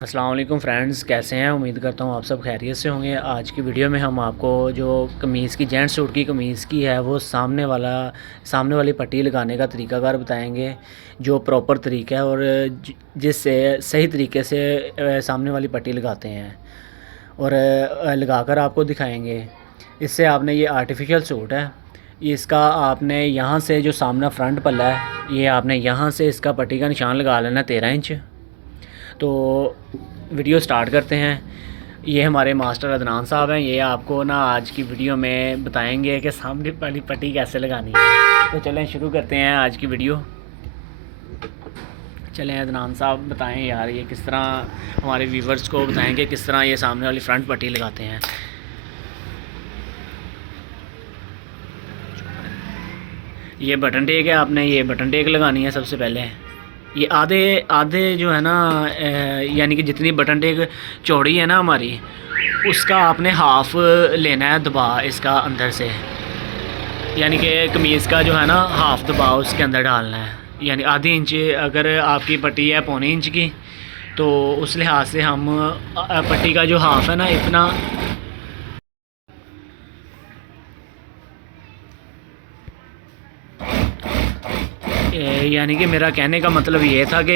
अस्सलाम वालेकुम फ्रेंड्स, कैसे हैं? उम्मीद करता हूँ आप सब खैरियत से होंगे। आज की वीडियो में हम आपको जो कमीज़ की जेंट्स सूट की कमीज़ की है वो सामने वाली पट्टी लगाने का तरीकाकार बताएंगे, जो प्रॉपर तरीका है और जिससे सही तरीके से सामने वाली पट्टी लगाते हैं और लगाकर आपको दिखाएंगे। इससे आपने ये आर्टिफिशियल सूट है, इसका आपने यहाँ से जो सामना फ्रंट पल्ला है, ये आपने यहाँ से इसका पट्टी का निशान लगा लेना 13 इंच। तो वीडियो स्टार्ट करते हैं। ये हमारे मास्टर अदनान साहब हैं, ये आपको ना आज की वीडियो में बताएंगे कि सामने वाली पट्टी कैसे लगानी है। तो चलें शुरू करते हैं आज की वीडियो। चलें अदनान साहब बताएं यार, ये किस तरह हमारे व्यूवर्स को बताएंगे किस तरह ये सामने वाली फ्रंट पट्टी लगाते हैं। ये बटन टेक है, आपने ये बटन टेक लगानी है सबसे पहले। ये आधे आधे जो है ना, यानी कि जितनी बटन टेक चौड़ी है ना हमारी, उसका आपने हाफ लेना है दबा इसका अंदर से, यानी कि कमीज़ का जो है ना हाफ दबाव उसके अंदर डालना है। यानी आधी इंच अगर आपकी पट्टी है 1.25 इंच की, तो उस लिहाज से हम पट्टी का जो हाफ है ना इतना यानी कि मेरा कहने का मतलब ये था कि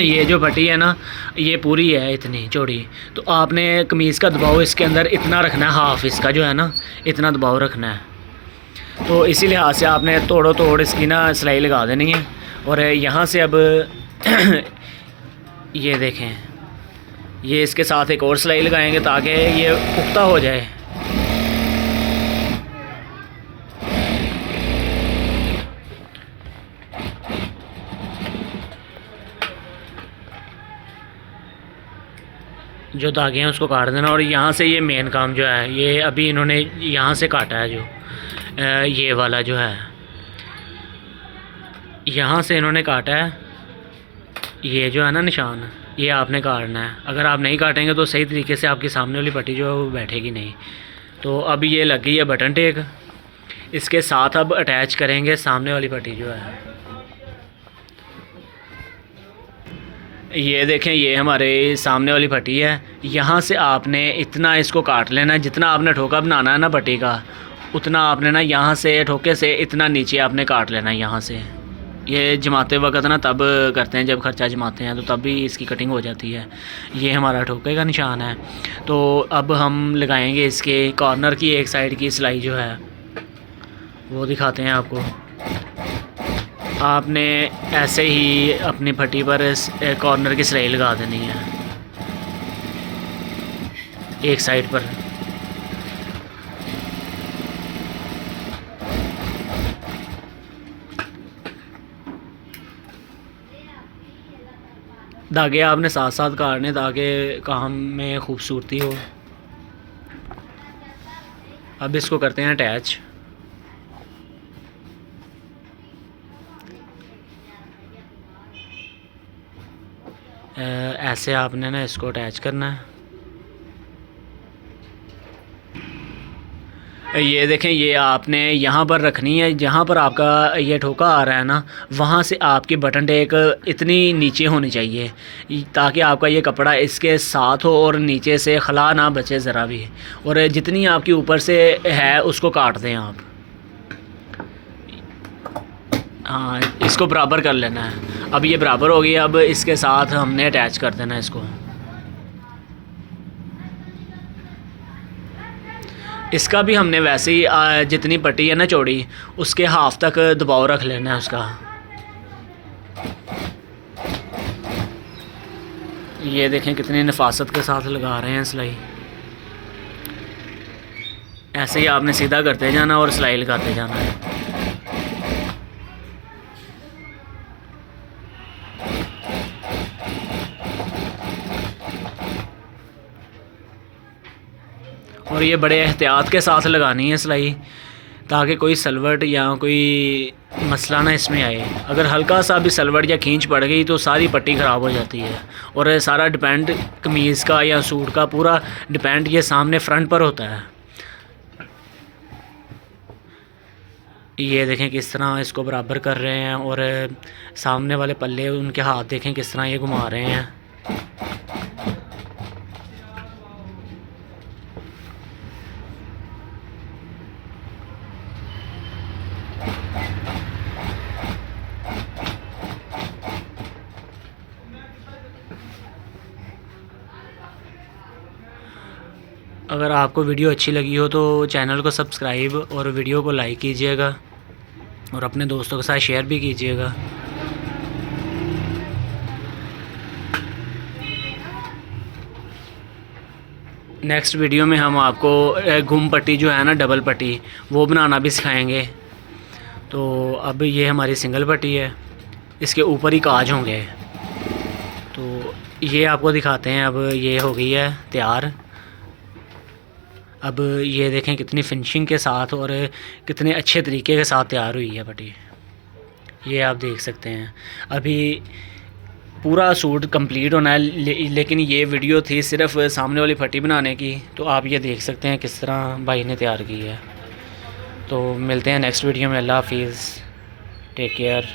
ये जो पट्टी है ना ये पूरी है इतनी चौड़ी, तो आपने कमीज़ का दबाव इसके अंदर इतना रखना है, हाफ इसका जो है ना इतना दबाव रखना है। तो इसी लिहाज से आपने तोड़ो तोड़ इसकी ना सिलाई लगा देनी है। और यहाँ से अब ये देखें, ये इसके साथ एक और सिलाई लगाएंगे ताकि ये पुख्ता हो जाए। जो धागे हैं उसको काट देना। और यहाँ से ये मेन काम जो है, ये अभी इन्होंने यहाँ से काटा है, जो ये वाला जो है यहाँ से इन्होंने काटा है, ये जो है ना निशान, ये आपने काटना है। अगर आप नहीं काटेंगे तो सही तरीके से आपकी सामने वाली पट्टी जो है वो बैठेगी नहीं। तो अब ये लग गई है बटन टेक, इसके साथ अब अटैच करेंगे सामने वाली पट्टी जो है। ये देखें, ये हमारे सामने वाली पट्टी है। यहाँ से आपने इतना इसको काट लेना है, जितना आपने ठोका बनाना है ना पट्टी का, उतना आपने ना यहाँ से ठोके से इतना नीचे आपने काट लेना है। यहाँ से ये जमाते वक्त ना तब करते हैं, जब खर्चा जमाते हैं तो तब भी इसकी कटिंग हो जाती है। ये हमारा ठोके का निशान है। तो अब हम लगाएंगे इसके कॉर्नर की एक साइड की सिलाई जो है वो दिखाते हैं आपको। आपने ऐसे ही अपनी पट्टी पर कॉर्नर की सिलाई लगा देनी है एक साइड पर। धागे आपने साथ साथ काटने ताकि काम में खूबसूरती हो। अब इसको करते हैं अटैच। ऐसे आपने ना इसको अटैच करना है। ये देखें, ये आपने यहाँ पर रखनी है, जहाँ पर आपका ये ठोका आ रहा है ना, वहाँ से आपकी बटन टेक इतनी नीचे होनी चाहिए ताकि आपका ये कपड़ा इसके साथ हो और नीचे से खला ना बचे ज़रा भी। और जितनी आपकी ऊपर से है उसको काट दें आप। हाँ, इसको बराबर कर लेना है। अब ये बराबर हो गई, अब इसके साथ हमने अटैच कर देना है इसको। इसका भी हमने वैसे ही जितनी पट्टी है ना चौड़ी, उसके हाफ तक दबाव रख लेना है उसका। ये देखें कितनी नफासत के साथ लगा रहे हैं सिलाई। ऐसे ही आपने सीधा करते जाना और सिलाई लगाते जाना है। और ये बड़े एहतियात के साथ लगानी है सिलाई ताकि कोई सलवट या कोई मसला ना इसमें आए। अगर हल्का सा भी सलवट या खींच पड़ गई तो सारी पट्टी ख़राब हो जाती है। और सारा डिपेंड कमीज़ का या सूट का पूरा डिपेंड ये सामने फ्रंट पर होता है। ये देखें किस तरह इसको बराबर कर रहे हैं और सामने वाले पल्ले उनके हाथ देखें किस तरह ये घुमा रहे हैं। अगर आपको वीडियो अच्छी लगी हो तो चैनल को सब्सक्राइब और वीडियो को लाइक कीजिएगा और अपने दोस्तों के साथ शेयर भी कीजिएगा। नेक्स्ट वीडियो में हम आपको घुम पट्टी जो है ना, डबल पट्टी, वो बनाना भी सिखाएंगे। तो अब ये हमारी सिंगल पट्टी है, इसके ऊपर ही काज होंगे। तो ये आपको दिखाते हैं। अब ये हो गई है तैयार। अब ये देखें कितनी फिनिशिंग के साथ और कितने अच्छे तरीके के साथ तैयार हुई है पट्टी। ये आप देख सकते हैं। अभी पूरा सूट कंप्लीट होना है, लेकिन ये वीडियो थी सिर्फ सामने वाली पट्टी बनाने की। तो आप ये देख सकते हैं किस तरह भाई ने तैयार की है। तो मिलते हैं नेक्स्ट वीडियो में। अल्लाह हाफिज़, टेक केयर।